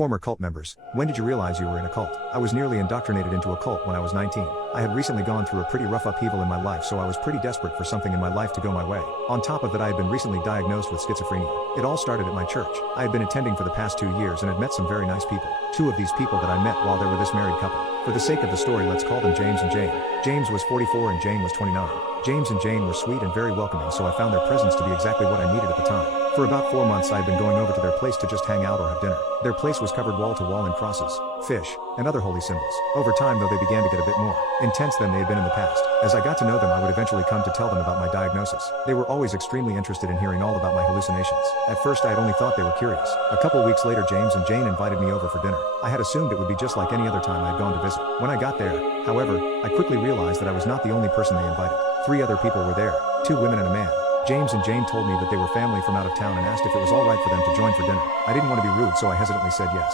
Former cult members, when did you realize you were in a cult? I was nearly indoctrinated into a cult when I was 19. I had recently gone through a pretty rough upheaval in my life, so I was pretty desperate for something in my life to go my way. On top of that, I had been recently diagnosed with schizophrenia. It all started at my church. I had been attending for the past 2 years and had met some very nice people. Two of these people that I met while they were this married couple. For the sake of the story, let's call them James and Jane. James was 44 and Jane was 29. James and Jane were sweet and very welcoming, so I found their presence to be exactly what I needed at the time. For about 4 months I had been going over to their place to just hang out or have dinner. Their place was covered wall to wall in crosses, fish, and other holy symbols. Over time though, they began to get a bit more intense than they had been in the past. As I got to know them, I would eventually come to tell them about my diagnosis. They were always extremely interested in hearing all about my hallucinations. At first I had only thought they were curious. A couple weeks later, James and Jane invited me over for dinner. I had assumed it would be just like any other time I had gone to visit. When I got there, however, I quickly realized that I was not the only person they invited. 3 other people were there, 2 women and a man. James and Jane told me that they were family from out of town and asked if it was alright for them to join for dinner. I didn't want to be rude, so I hesitantly said yes.